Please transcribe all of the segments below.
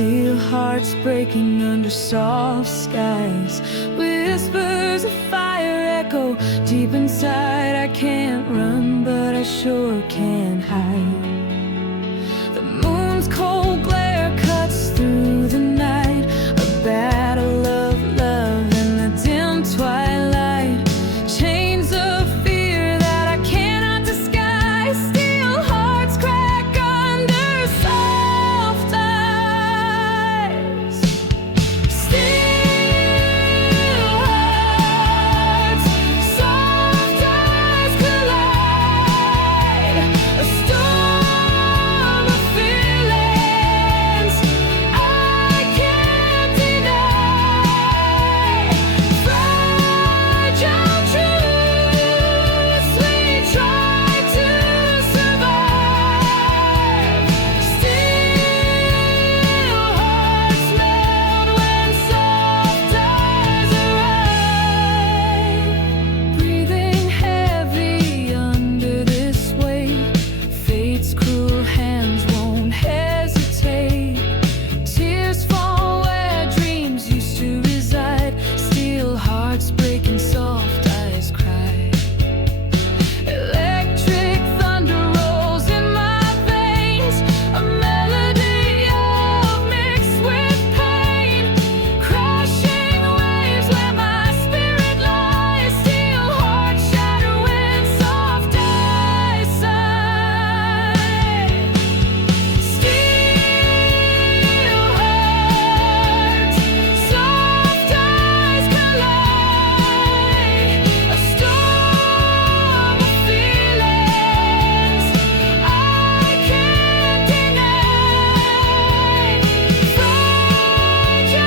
Steel hearts breaking under soft skies. Whispers of fire echo deep inside. I can't run, but I sure can hide. The moon's cold glare cuts through the night. A battle of love in the dim twilight. Chains of fear that I cannot disguise. Steel hearts crack under soft eyes. Steel hearts, soft eyes collide. A storm of feelings I can't deny. Fragile truths we try to survive. Steel hearts melt when soft eyes arrive. Breathing heavy under this weight. Fate's cruel hands won't hesitate. Tears fall where dreams used to reside. Steel hearts breaking, soft eyes cry. Electric thunder rolls in my veins. A melody of mixed with pain. Crashing waves where my spirit lies. Steel hearts shatter when soft eyes sigh. Steel hearts, soft eyes collide. A storm of feelings I can't deny.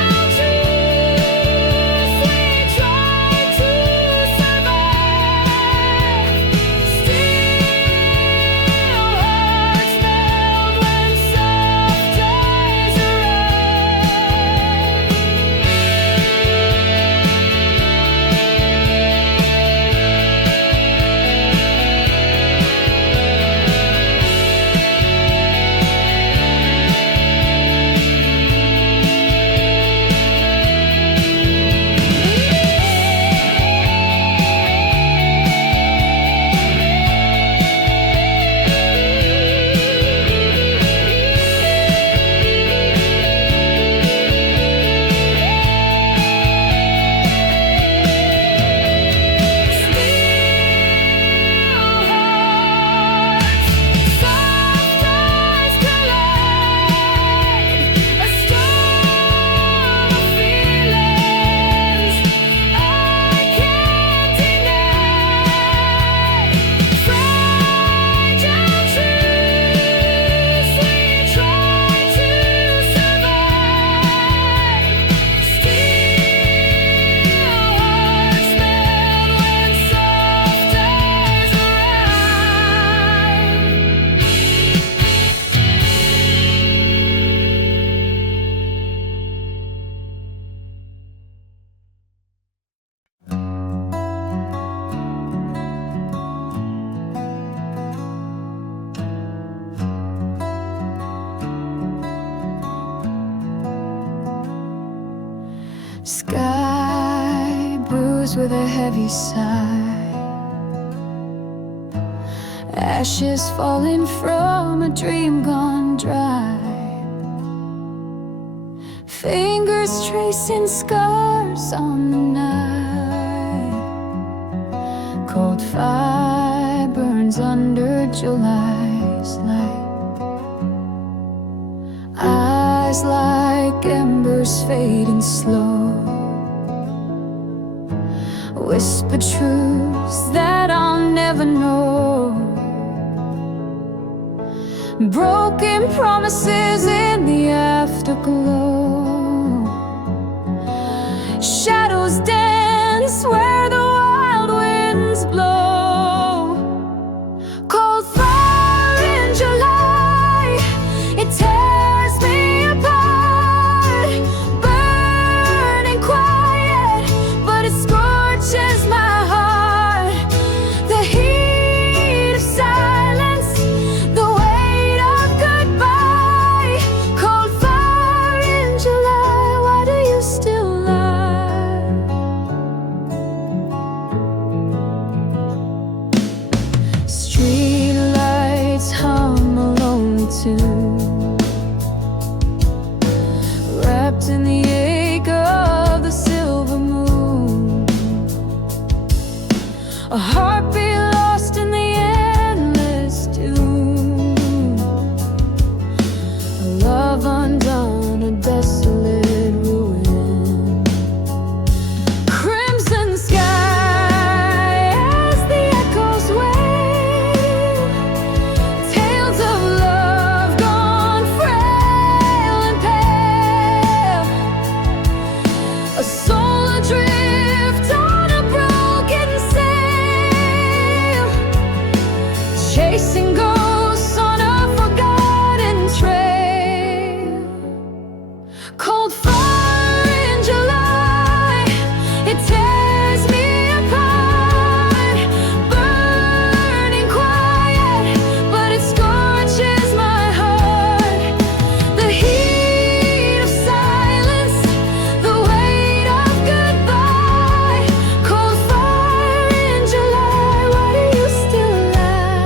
Fragile truths we try to survive. Steel hearts melt when soft eyes Sky bruised with a heavy sigh. Ashes falling from a dream gone dry. Fingers tracing scars on the night. Cold fire burns under July's light. Eyes like embers fading slow. Whisper truths that I'll never know. Broken promises in the afterglow. Shadows dance where the wild winds blow. Cold fire in July, it tears me apart. Burning quiet, but it scorches my heart. The heat of silence, the weight of goodbye. Cold fire wrapped in the ache of the silver moon. A heartbeat lost in the endless tune. A love undone, a desolate ruin. Crimson sky as the echoes wail. Tales of love gone frail and pale. A soul adrift on a broken sail, chasing ghosts on a forgotten trail. Cold fire in July, it tears me apart. Burning quiet, but it scorches my heart. The heat of silence, the weight of goodbye. Cold fire in July, why are you still alive?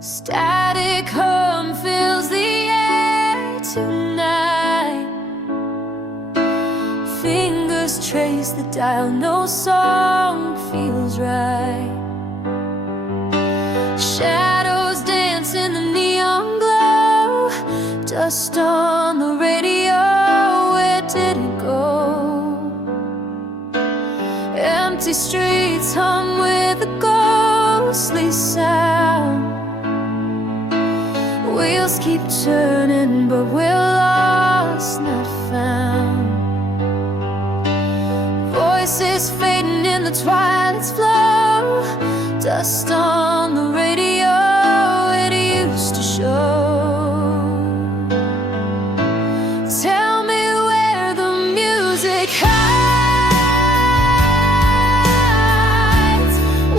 Static hum fills the air tonight. Fingers trace the dial, no song feels right. Shadows dance in the neon glow. Dust on the radio, where did it go? Empty streets hum with a ghostly sound. Wheels keep turning, but we're lost, not found. Voices fading in the twilight's flow. Dust on the radio, it used to show. Tell me where the music hides.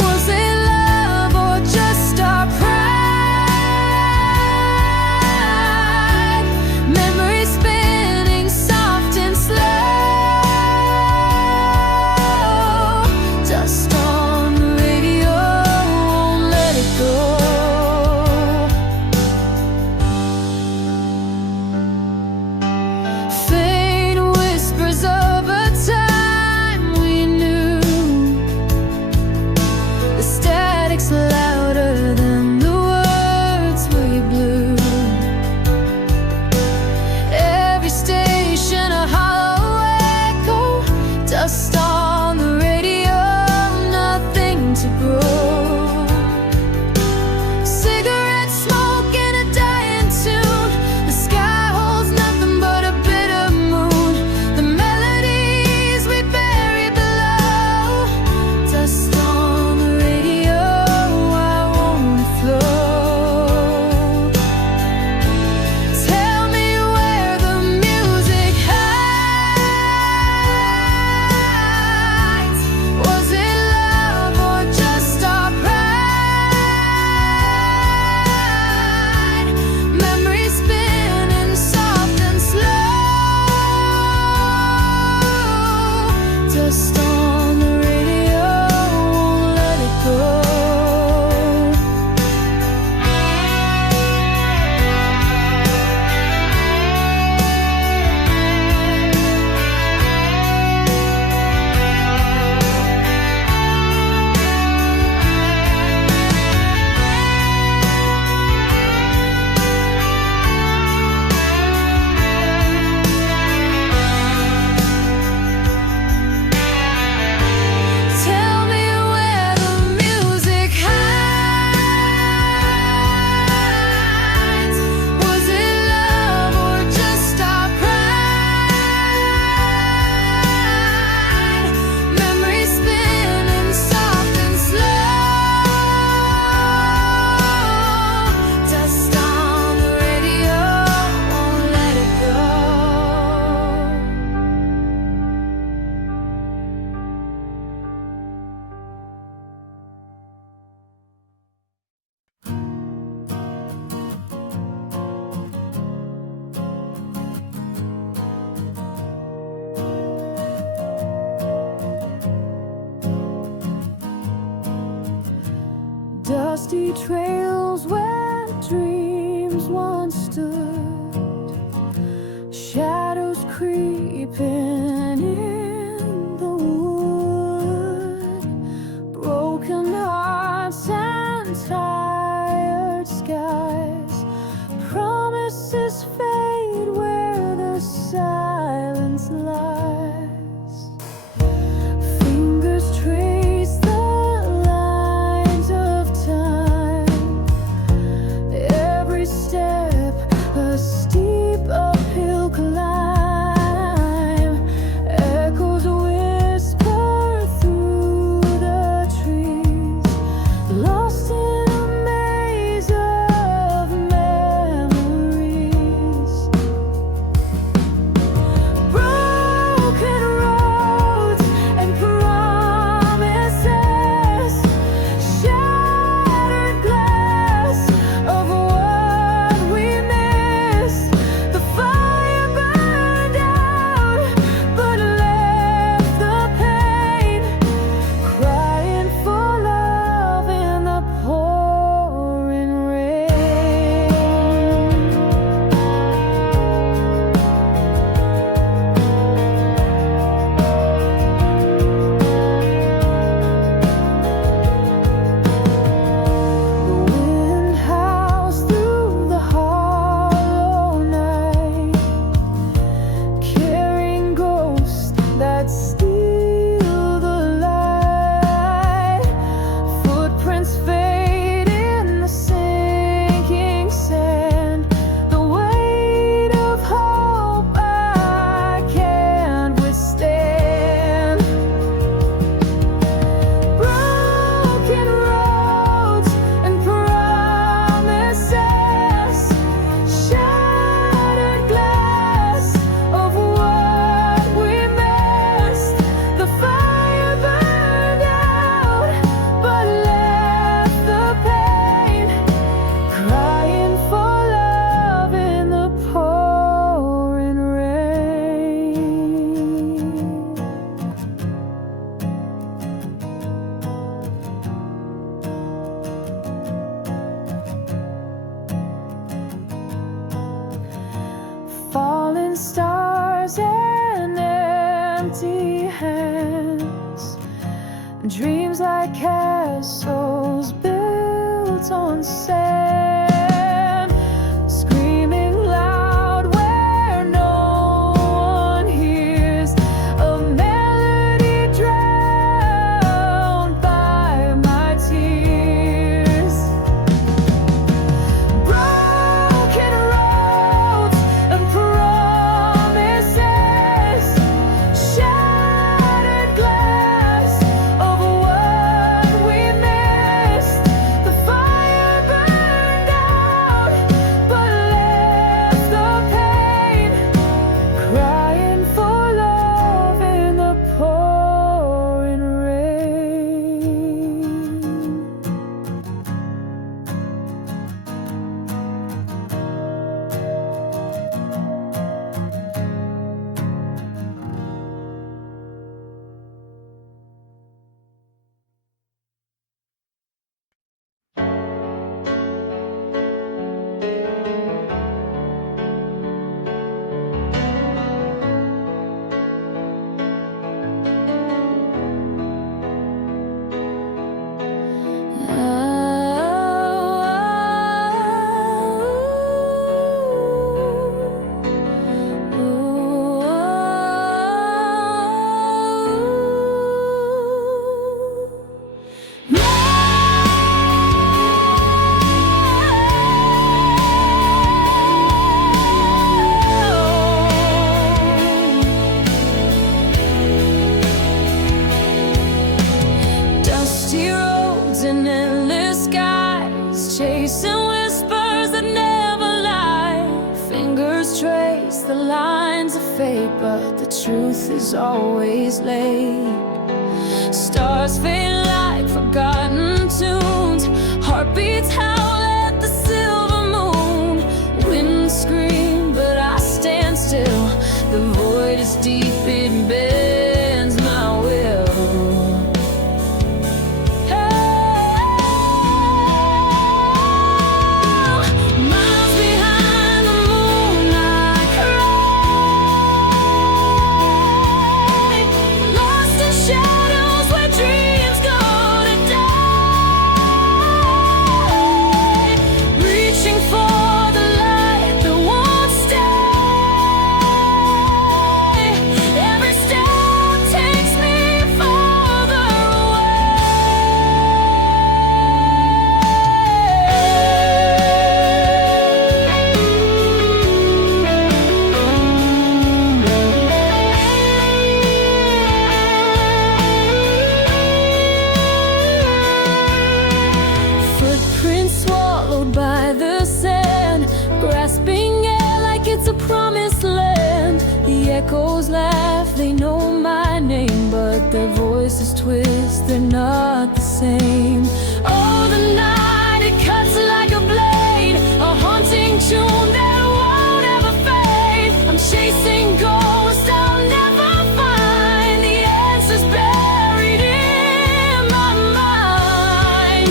Was it love or just our pride? Memories spinning soft and slow. Dust on the radio, dusty trails where dreams once stood, shadows creeping in the wood, broken hearts and tired skies, promises fade where the silence lies. Fingers trace the lines of time, every step a steep uphill climb, echoes whisper through the trees, lost in a maze of memories. Broken roads and promises, shattered glass of what we missed. The fire burned out, but left the pain, crying for love in the pouring rain. The wind howls through the hollow night, carrying ghosts that steal the light. Footprints fade in the sinking sand, the weight of hope I can't withstand. Broken roads and promises, shattered glass of what we missed. The fire burned out, but left the pain, crying for love in the pouring rain. Falling stars and empty hands, dreams like castles built on sand, screaming loud where no one hears, a melody drowned by my tears. Broken roads and promises, shattered glass of what we missed. The fire burned out, but left the pain, crying for love in the pouring rain. Dusty roads and endless skies, chasing whispers that never lie. Fingers trace the lines of fate, but the truth is always late. Stars fade like forgotten tunes, heartbeats howl at the silver moon. Wind scream, but I stand still. The void is deep, it bends my will. Hey, echoes laugh, they know my name, but their voices twist, they're not the same. Oh, the night, it cuts like a blade, a haunting tune that won't ever fade. I'm chasing ghosts I'll never find, the answers buried in my mind.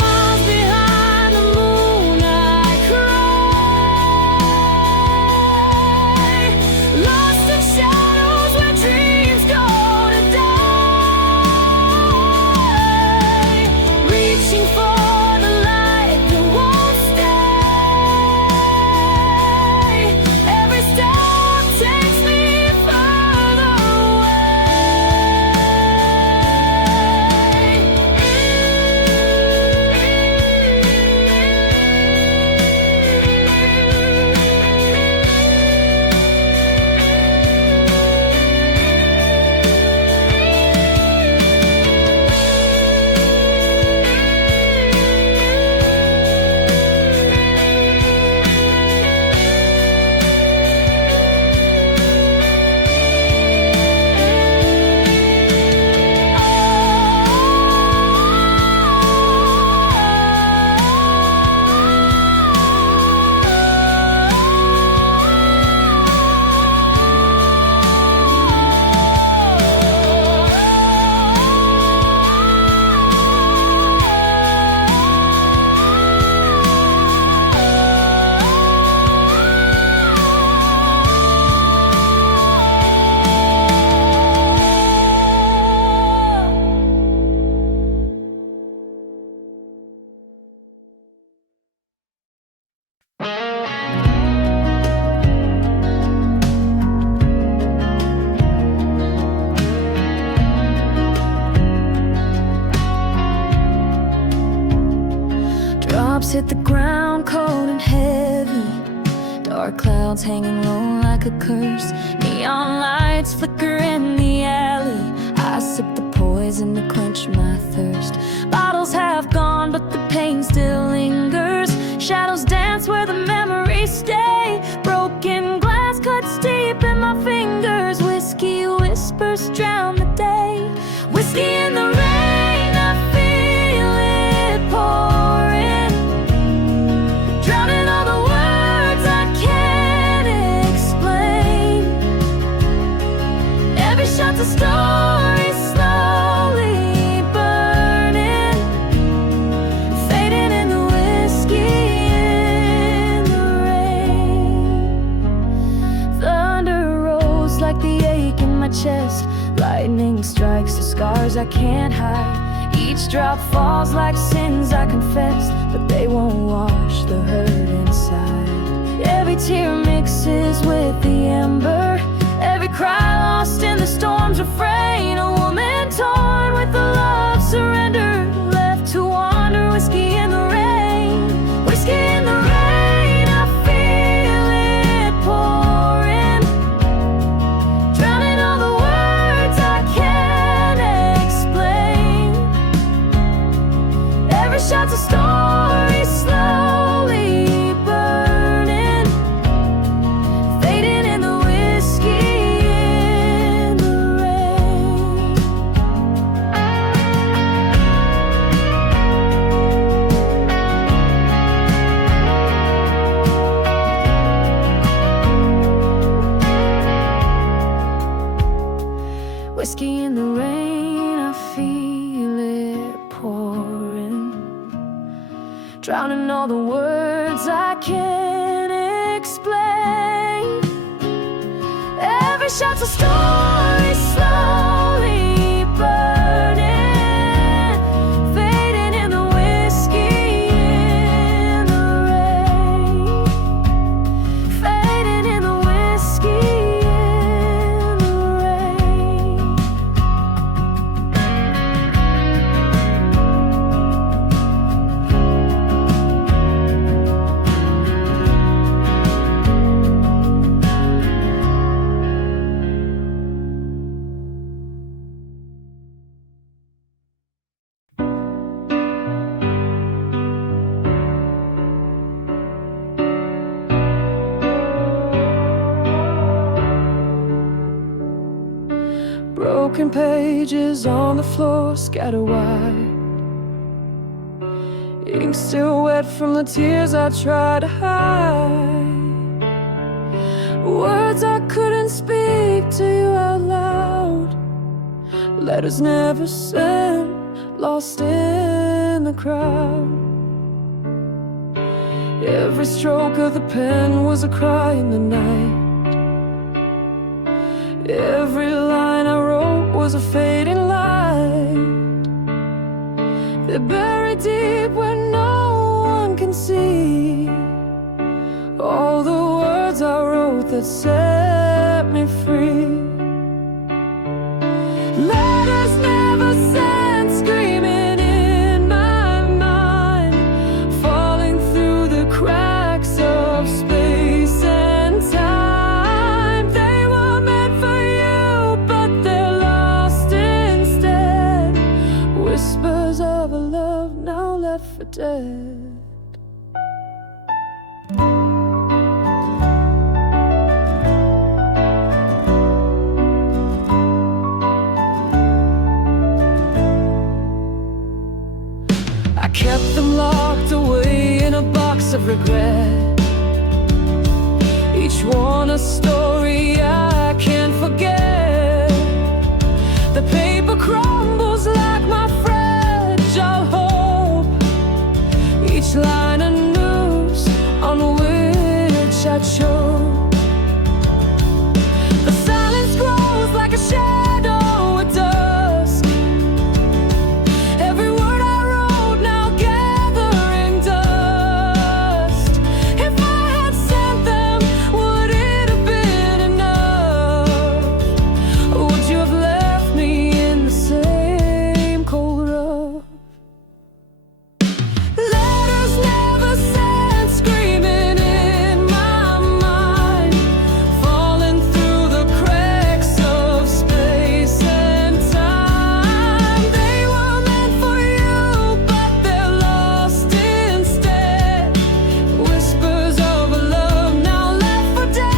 Miles behind the moon I cry, lost in shadows where dreams go to die, reaching for the light that won't stay. Every step takes me further drops hit the ground cold and heavy, dark clouds hanging low like a curse, neon lights flicker in the alley. I sip the poison to quench my thirst. Bottles have gone but the pain still lingers, shadows dance where the memories stay. Broken glass cuts deep in my fingers, whiskey whispers drown the day. Whiskey in the rain, I feel it pouring, drowning all the words I can't explain. Every shot's a story slowly burning, fading in the whiskey in the rain. Thunder rolls like the ache in my chest, lightning strikes the scars I can't hide. Each drop falls like sins I confessed, but they won't wash the hurt inside. Every tear mixes with the ember, every cry lost in the storm's refrain. A woman torn with the love surrendered, left to wander. Whiskey in the rain, whiskey in the rain, I feel it pouring, drowning all the words I can't explain. Every shot's a story slowly burning, fading in the whiskey in the rain. Whiskey in the rain, I feel it pouring, drowning all the words I can't explain. Every shot's a story slowly burning, fading in the whiskey in the rain, fading in the whiskey in the rain. broken pages on the floor, scatter wide. Ink still wet from the tears I tried to hide. Words I couldn't speak to you out loud. Letters never sent, lost in the crowd. Every stroke of the pen was a cry in the night. Every line I wrote was a fading light. They're buried deep where no one can see. All the words I wrote that set me free. Letters never sent, screaming in my mind, falling through the cracks of space and time. They were meant for you, but they're lost instead. Whispers of a love now left for dead. I kept them locked away in a box of regret, each one a story I can't forget. The paper crumbles like my fragile hope, each line a noose on which I choke. The silence grows like a shadow at dusk. Every word I wrote now gathering dust. If I had sent them, would it have been enough? Or would you have left me in the same cold rough? Letters never sent, screaming in my mind, falling through the cracks of space and time. They were meant for you, but they're lost instead. Whispers of a love now left for dead.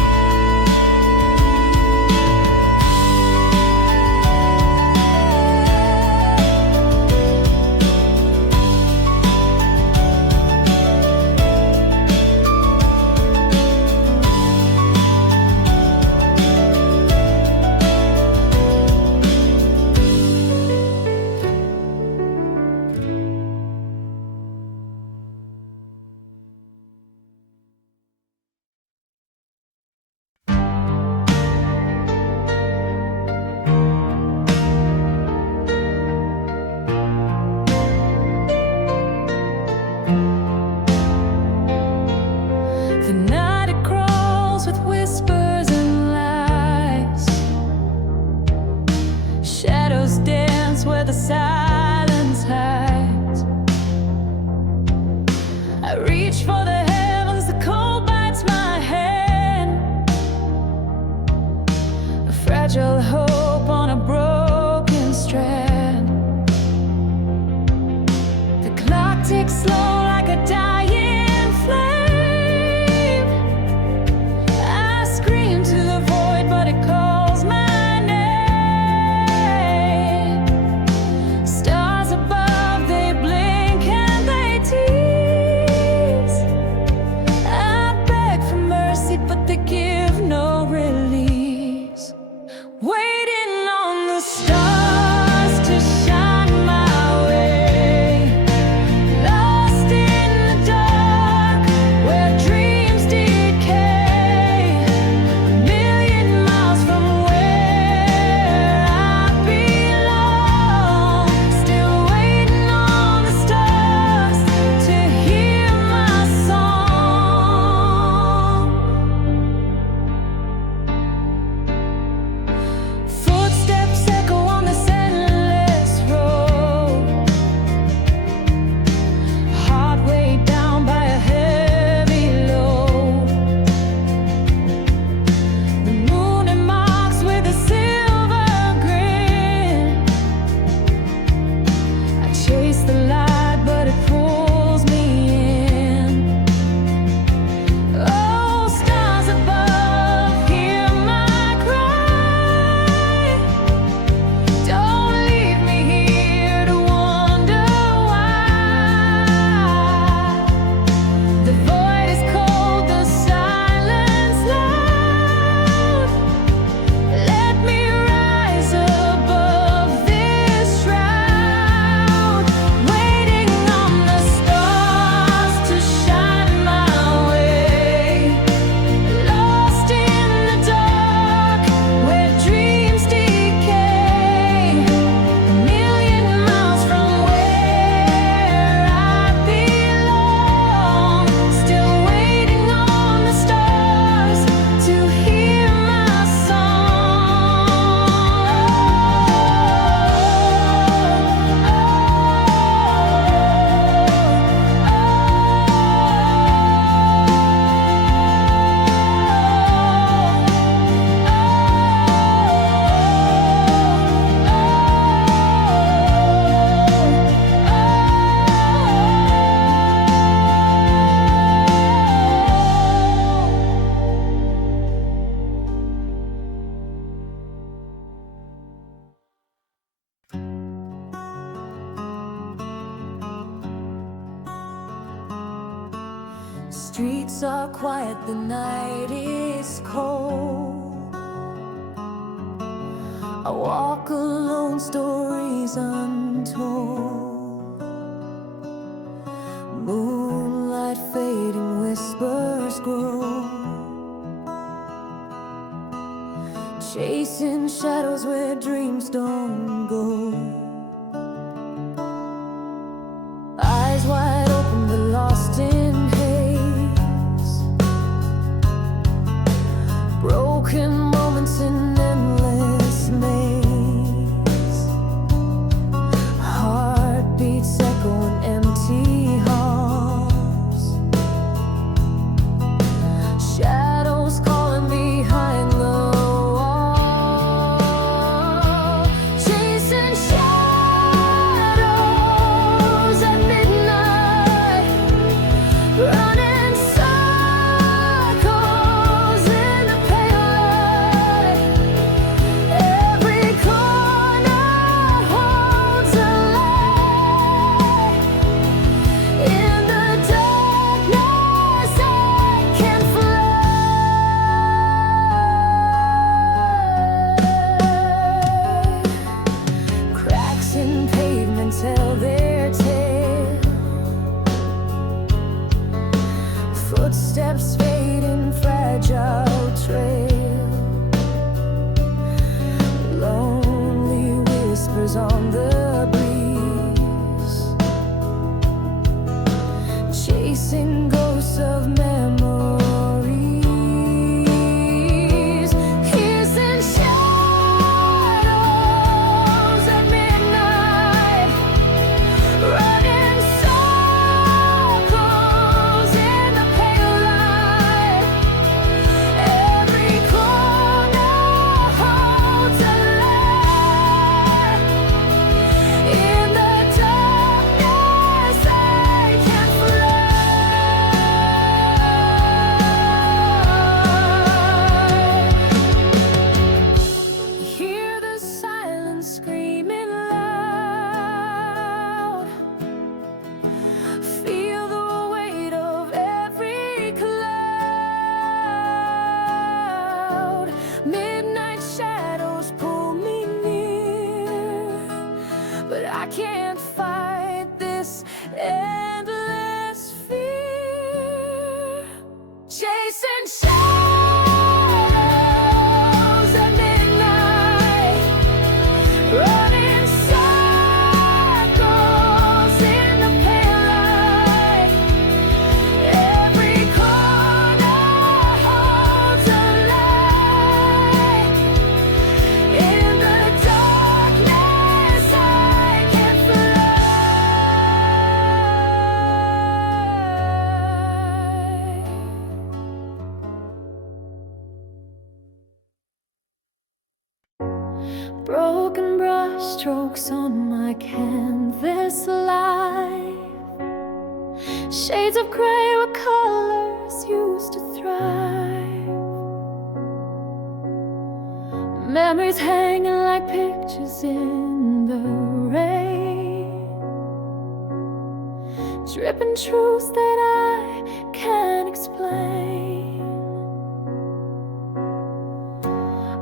The night it crawls with whispers and lies. Shadows dance where the silence hides. I reach for the heavens, the cold bites my hand. A fragile hope on a broken strand. The clock ticks slow like a dying flame. I scream to the void, but it calls my name. Stars above, they blink and they tease. streets are quiet, the night is cold. I walk alone, stories untold. Moonlight fading, whispers grow, chasing shadows where dreams don't go. Eyes wide open but lost in haze, broken moments in endless maze. Heartbeats echo in empty halls, shadows calling behind the wall. Chasing shadows at midnight, running circles in the pale light. Every corner holds a light. In the darkness I can fly. Cracks in pavement tell their tale, footsteps fade in fragile trail. Lonely whispers on the breeze, chasing ghosts of memories. Hissing shadows at midnight, running circles in the pale light. Every corner holds a light. In the darkness I can fly. Hear the silence screaming loud, feel the weight of every cloud. Midnight shadows pull me near, but I can't fight this endless fear. Chasing shadows at midnight, running circles in the pale light. Every corner holds a light. In the darkness I can fly. Broken brush strokes on my canvas life, shades of gray where colors used to thrive. Memories hanging like pictures in the rain, dripping truths that I can't explain.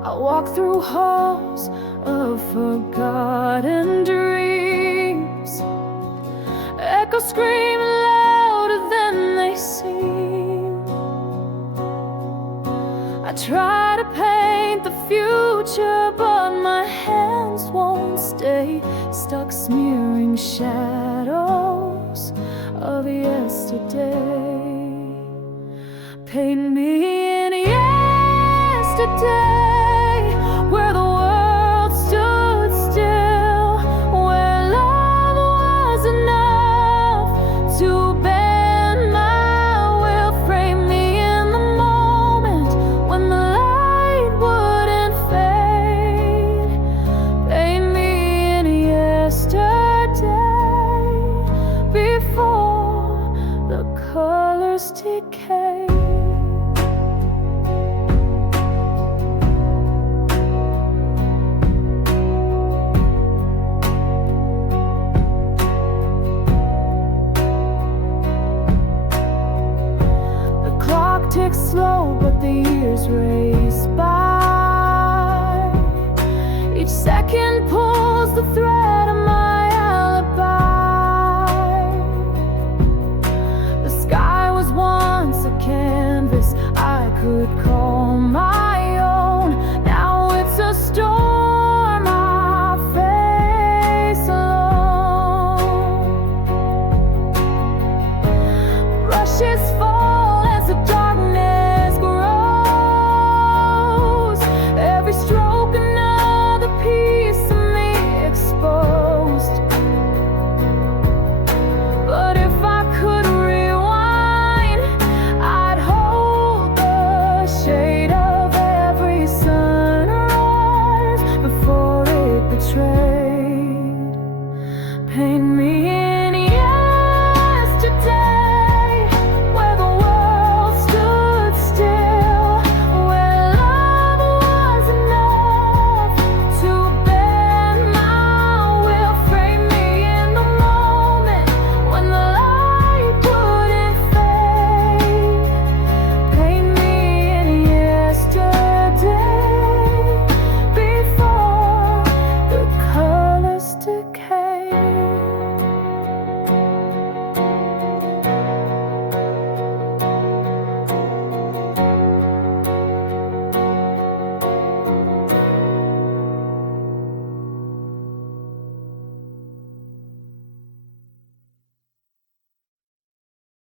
I walk through halls of forgotten dreams, echoes screaming louder than they seem. I try to paint the future, but my hands won't stay, stuck smearing shadows of yesterday. Paint me in yesterday, where the world stood still, where love was enough to bend my will. Frame me in the moment when the light wouldn't fade. Paint me in yesterday, before the colors decay. tick slow, but the years race by. Each second pulls the thread of my alibi. The sky was once a canvas I could call